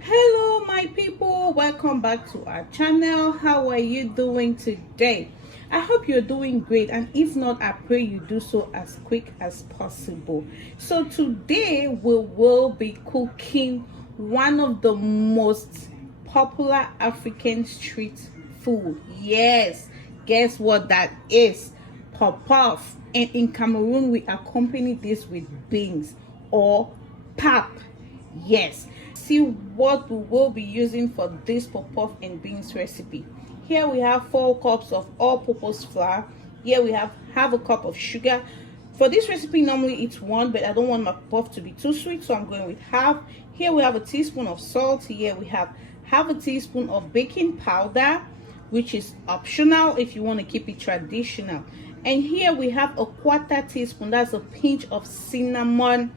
Hello my people, welcome back to our channel. How are you doing today? I hope you're doing great, and if not, I pray you do so as quick as possible. So today we will be cooking one of the most popular African street food. Yes, guess what that is? Pop-off. And in Cameroon we accompany this with beans or pap. Yes, see what we will be using for this pop-off and beans recipe. Here we have 4 cups of all-purpose flour. Here we have half a cup of sugar. For this recipe normally it's 1, but I don't want my pop-off to be too sweet, so I'm going with half. Here we have a teaspoon of salt. Here we have half a teaspoon of baking powder, which is optional if you want to keep it traditional. And here we have a 1/4 teaspoon, that's a pinch of cinnamon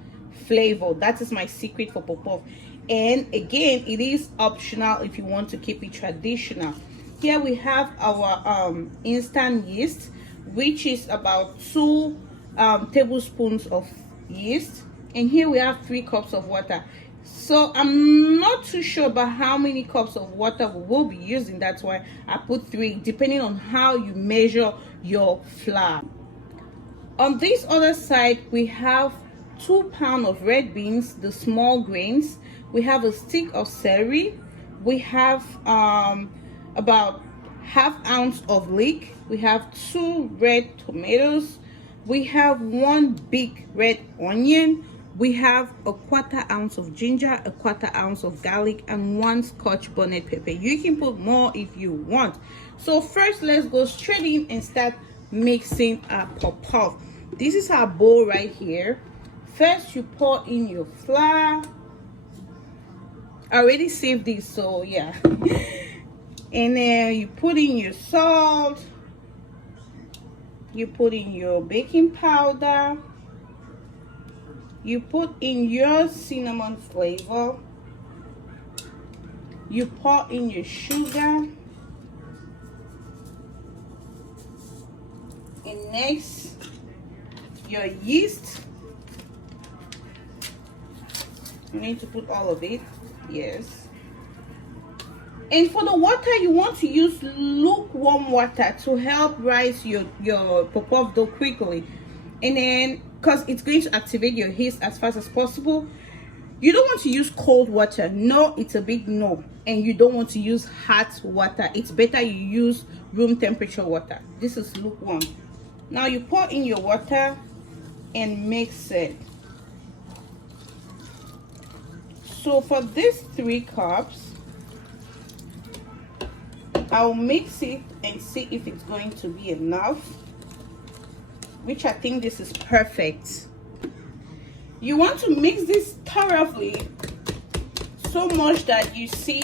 flavor. That is my secret for pop-off, and again it is optional if you want to keep it traditional. Here we have our instant yeast, which is about 2 tablespoons of yeast, and here we have 3 cups of water. So I'm not too sure about how many cups of water we will be using. That's why I put 3, depending on how you measure your flour. On this other side we have 2 pounds of red beans, the small grains. We have a stick of celery. We have about ½ ounce of leek. We have 2 red tomatoes. We have 1 big red onion. We have a 1/4 ounce of ginger, a 1/4 ounce of garlic, and 1 scotch bonnet pepper. You can put more if you want. So first let's go straight in and start mixing our pop-off. This is our bowl right here. First you pour in your flour. I already saved this, so yeah. And then you put in your salt. You put in your baking powder. You put in your cinnamon flavor. You pour in your sugar. And next, your yeast. You need to put all of it. Yes. And for the water, you want to use lukewarm water to help rise your pop-off dough quickly. And then, because it's going to activate your yeast as fast as possible, you don't want to use cold water. No, it's a big no. And you don't want to use hot water. It's better you use room temperature water. This is lukewarm. Now you pour in your water and mix it. So for these 3 cups, I'll mix it and see if it's going to be enough, which I think this is perfect. You want to mix this thoroughly, so much that you see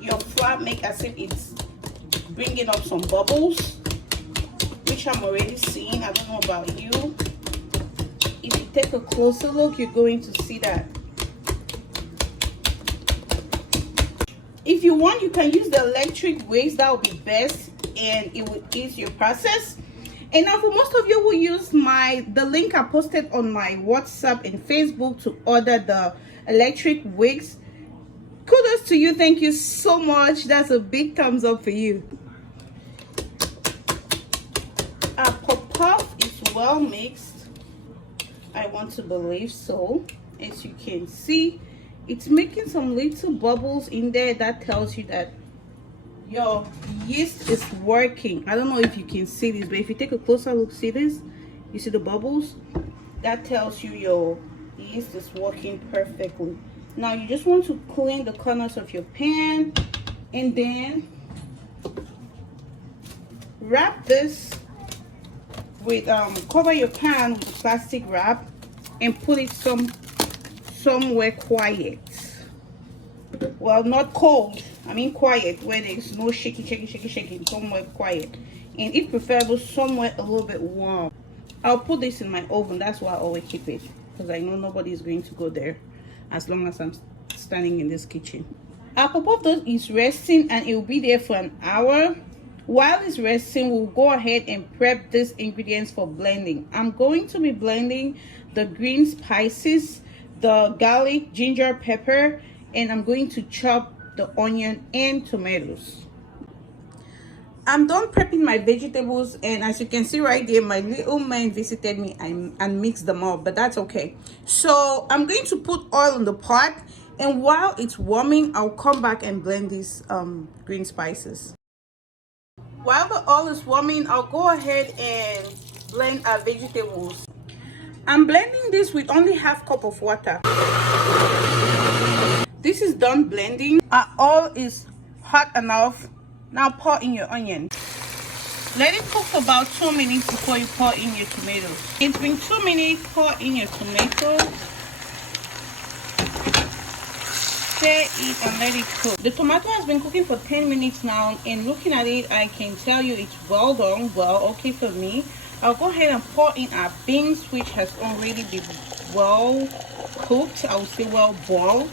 your flour make as if it's bringing up some bubbles, which I'm already seeing. I don't know about you. If you take a closer look, you're going to see that. If you want, you can use the electric whisk. That would be best, and it would ease your process. And now for most of you who use the link I posted on my WhatsApp and Facebook to order the electric whisk, kudos to you. Thank you so much. That's a big thumbs up for you. Our pop-off is well mixed. I want to believe so. As you can see, it's making some little bubbles in there. That tells you that your yeast is working. I don't know if you can see this, but if you take a closer look, see this? You see the bubbles? That tells you your yeast is working perfectly. Now you just want to clean the corners of your pan, and then wrap this with cover your pan with plastic wrap and put it somewhere quiet. Well, not cold, I mean quiet, where there's no shaking, somewhere quiet, and if preferable somewhere a little bit warm. I'll put this in my oven. That's why I always keep it, because I know nobody is going to go there as long as I'm standing in this kitchen. Our pop-off dough is resting, and it will be there for an hour. While it's resting, we'll go ahead and prep these ingredients for blending. I'm going to be blending the green spices, the garlic, ginger, pepper, and I'm going to chop the onion and tomatoes. I'm done prepping my vegetables, and as you can see right there, my little man visited me and mixed them up, but that's okay. So I'm going to put oil in the pot, and while it's warming, I'll come back and blend these green spices. While the oil is warming, I'll go ahead and blend our vegetables. I'm blending this with only half cup of water. This is done blending. Our oil is hot enough. Now pour in your onion. Let it cook for about 2 minutes before you pour in your tomatoes. It's been 2 minutes. Pour in your tomatoes. Stir it and let it cook. The tomato has been cooking for 10 minutes now, and looking at it, I can tell you it's well done. Well, okay for me. I'll go ahead and pour in our beans, which has already been well cooked. I would say well boiled,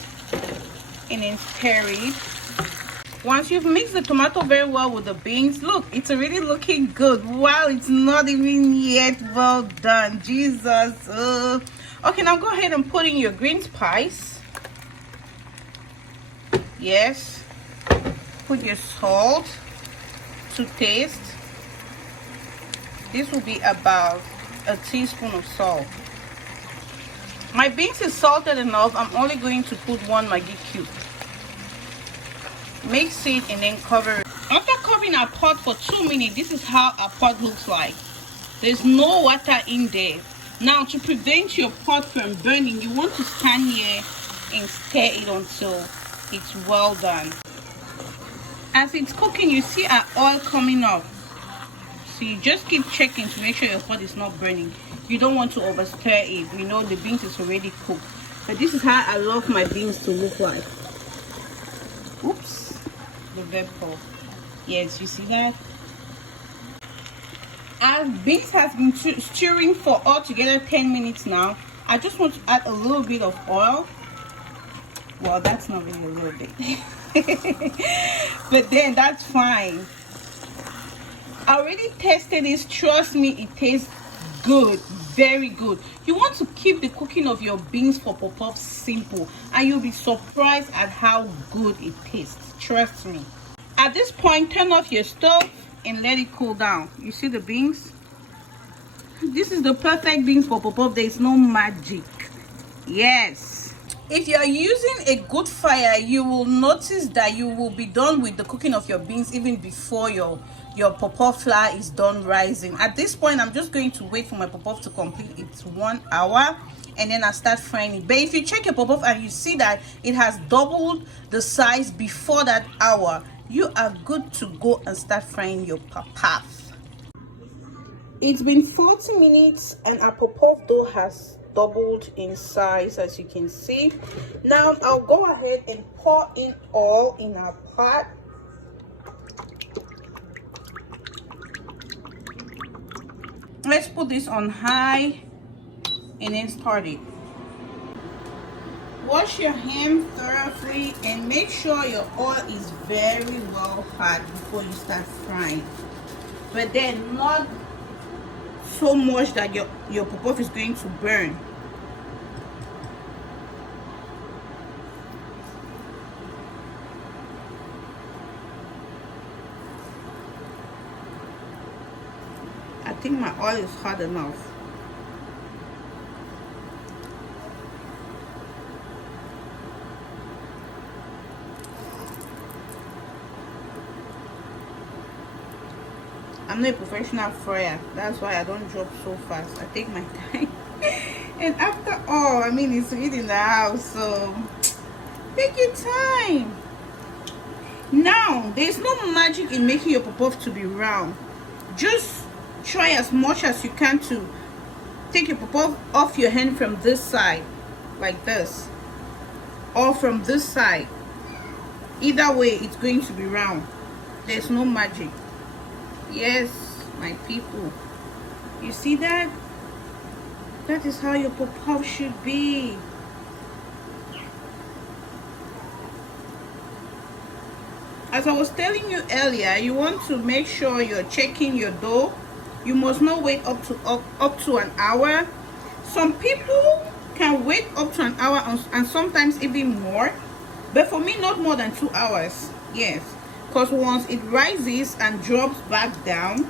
and then stir it. Once you've mixed the tomato very well with the beans, look, it's already looking good. Wow, it's not even yet well done. Jesus. Okay, now go ahead and put in your green spice. Yes. Put your salt to taste. This will be about a teaspoon of salt. My beans is salted enough. I'm only going to put 1 Maggi cube. Mix it and then cover it. After covering our pot for 2 minutes, this is how our pot looks like. There's no water in there. Now, to prevent your pot from burning, you want to stand here and stir it until it's well done. As it's cooking, you see our oil coming up. So you just keep checking to make sure your pot is not burning. You don't want to over stir it. We know the beans is already cooked. But this is how I love my beans to look like. Oops. The pepper. Yes, you see that? Our beans has been stirring for altogether 10 minutes now. I just want to add a little bit of oil. Well, that's not really a little bit. But then that's fine. I already tested this. Trust me, it tastes good. Very good. You want to keep the cooking of your beans for pop-up simple, and you'll be surprised at how good it tastes. Trust me. At this point, turn off your stove and let it cool down. You see the beans? This is the perfect beans for pop-up. There is no magic. Yes. If you are using a good fire, you will notice that you will be done with the cooking of your beans even before your pop-up flour is done rising. At this point, I'm just going to wait for my pop-up to complete its 1 hour, and then I start frying it. But if you check your pop-up and you see that it has doubled the size before that hour, you are good to go and start frying your pop-up. It's been 40 minutes and our pop-up dough has doubled in size, as you can see. Now I'll go ahead and pour in all in our pot. Let's put this on high and then start it. Wash your hand thoroughly and make sure your oil is very well hot before you start frying. But then not so much that your pop-up is going to burn. I think my oil is hot enough. I'm not a professional fryer. That's why I don't drop so fast. I take my time. And after all, I mean, it's heat in the house, so take your time. Now, there's no magic in making your pop-up to be round. Just try as much as you can to take your pop-up off your hand from this side, like this, or from this side. Either way, it's going to be round. There's no magic. Yes, my people, you see that? That is how your pop-up should be. As I was telling you earlier, you want to make sure you're checking your dough. You must not wait up to an hour. Some people can wait up to an hour and sometimes even more, but for me not more than 2 hours. Yes, because once it rises and drops back down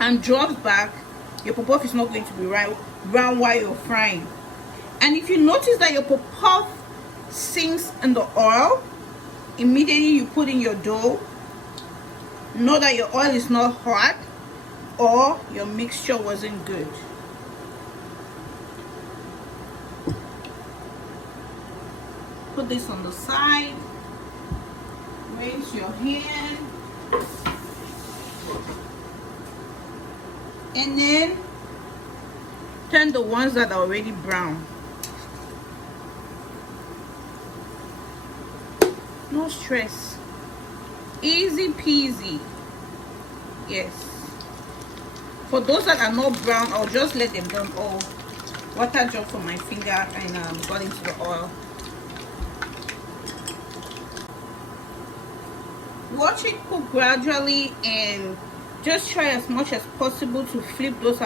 and drops back, your puff is not going to be round while you're frying. And if you notice that your puff sinks in the oil, immediately you put in your dough, know that your oil is not hot or your mixture wasn't good. Put this on the side, rinse your hand, and then turn the ones that are already brown. No stress, easy peasy. Yes, for those that are not brown, I'll just let them down. Oh, water dropped from my finger and got into the oil. Watch it cook gradually and just try as much as possible to flip those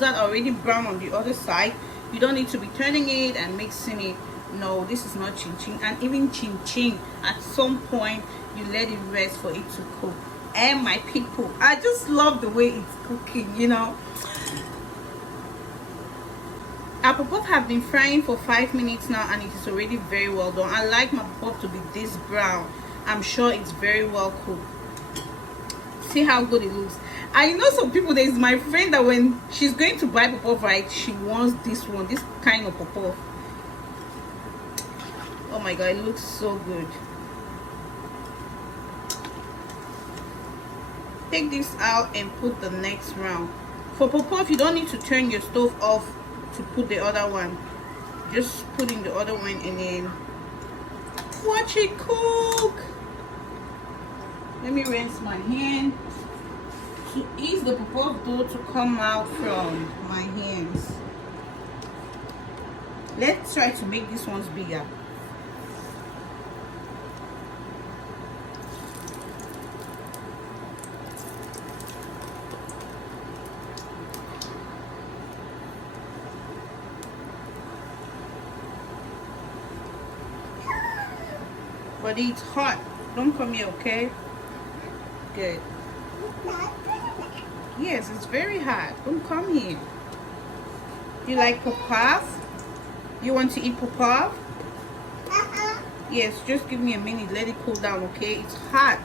that are already brown on the other side. You don't need to be turning it and mixing it. No, this is not chin chin. And even chin chin, at some point you let it rest for it to cook. And my people, I just love the way it's cooking, you know. Our puff have been frying for 5 minutes now and it is already very well done. I like my puff to be this brown. I'm sure it's very well cooked. See how good it looks. I know some people, there is my friend that when she's going to buy puff, right, she wants this one, this kind of puff. Oh my god, it looks so good. Take this out and put the next round. For puff, you don't need to turn your stove off to put the other one. Just put in the other one and then watch it cook. Let me rinse my hand to ease the puff dough to come out from my hands. Let's try to make these ones bigger. But it's hot. Don't come here, okay? Good. Yes, it's very hot. Don't come here. You like puff? You want to eat puff? Yes, just give me a minute. Let it cool down, okay? It's hot.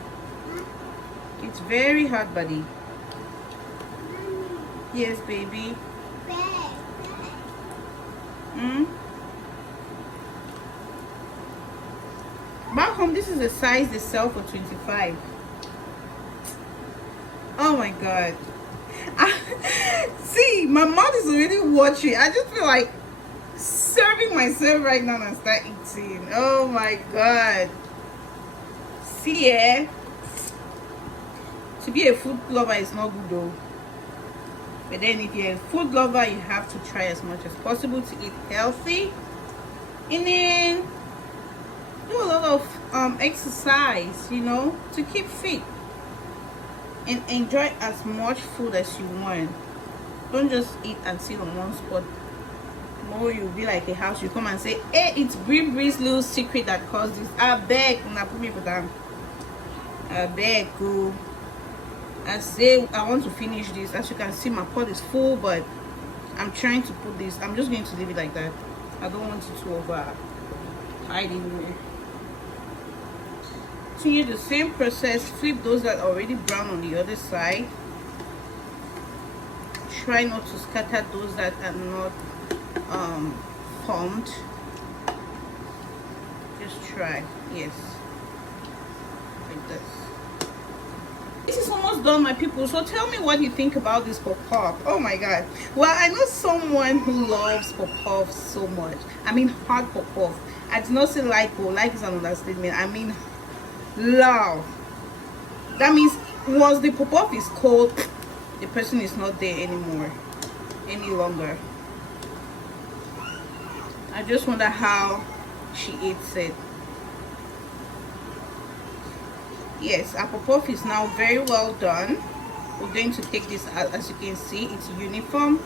It's very hot, buddy. Yes, baby. Back home, this is the size they sell for 25. Oh my god. See, my mouth is already watching. I just feel like serving myself right now and start eating. Oh my god. See, eh? To be a food lover is not good though. But then if you're a food lover, you have to try as much as possible to eat healthy. And then do a lot of exercise, you know, to keep fit. And enjoy as much food as you want. Don't just eat and sit on one spot. Tomorrow you'll be like a house. You come and say, hey, it's Bree's little secret that caused this. I beg, and I put me for them. I beg, go. I say I want to finish this. As you can see, my pot is full, but I'm trying to put this. I'm just going to leave it like that. I don't want it to over hide anywhere. Continue the same process. Flip those that are already brown on the other side. Try not to scatter those that are not formed. Just try. Yes, like this. This is almost done, my people. So tell me what you think about this puff. Oh my god. Well, I know someone who loves puff so much. I mean hot puff. I did not say like. Like is an understatement. I mean love. That means once the puff is cold, the person is not there anymore, any longer. I just wonder how she eats it. Yes, our puff is now very well done. We're going to take this out. As you can see, it's uniform.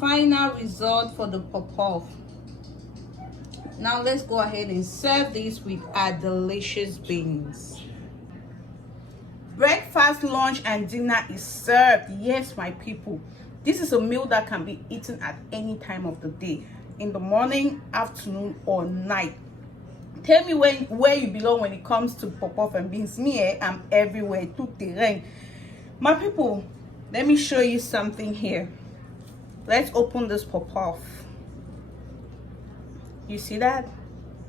Final result for the puff. Now let's go ahead and serve this with our delicious beans. Breakfast, lunch, and dinner is served. Yes, my people, this is a meal that can be eaten at any time of the day, in the morning, afternoon, or night. Tell me where you belong when it comes to puff and beans. Me, I'm everywhere. Tout terrain. My people, let me show you something here. Let's open this puff. You see that?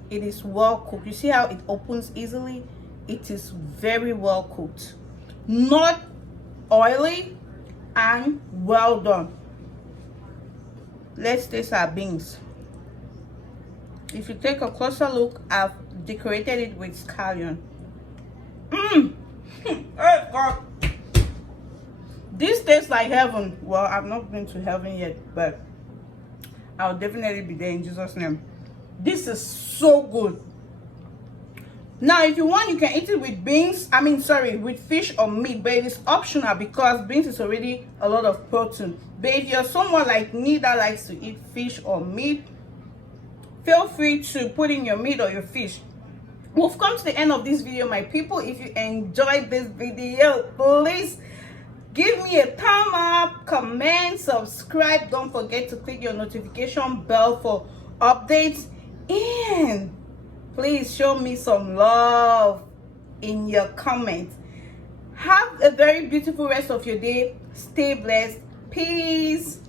It is well cooked. You see how it opens easily? It is very well cooked, not oily, and well done. Let's taste our beans. If you take a closer look, I've decorated it with scallion. Oh God, this tastes like heaven. Well, I've not been to heaven yet, but I'll definitely be there in Jesus' name. This is so good. Now, if you want, you can eat it with beans. With fish or meat, but it is optional because beans is already a lot of protein. But if you're someone like me that likes to eat fish or meat, feel free to put in your meat or your fish. We've come to the end of this video, my people. If you enjoyed this video, please give me a thumb up, comment, subscribe. Don't forget to click your notification bell for updates, and please show me some love in your comments. Have a very beautiful rest of your day. Stay blessed. Peace.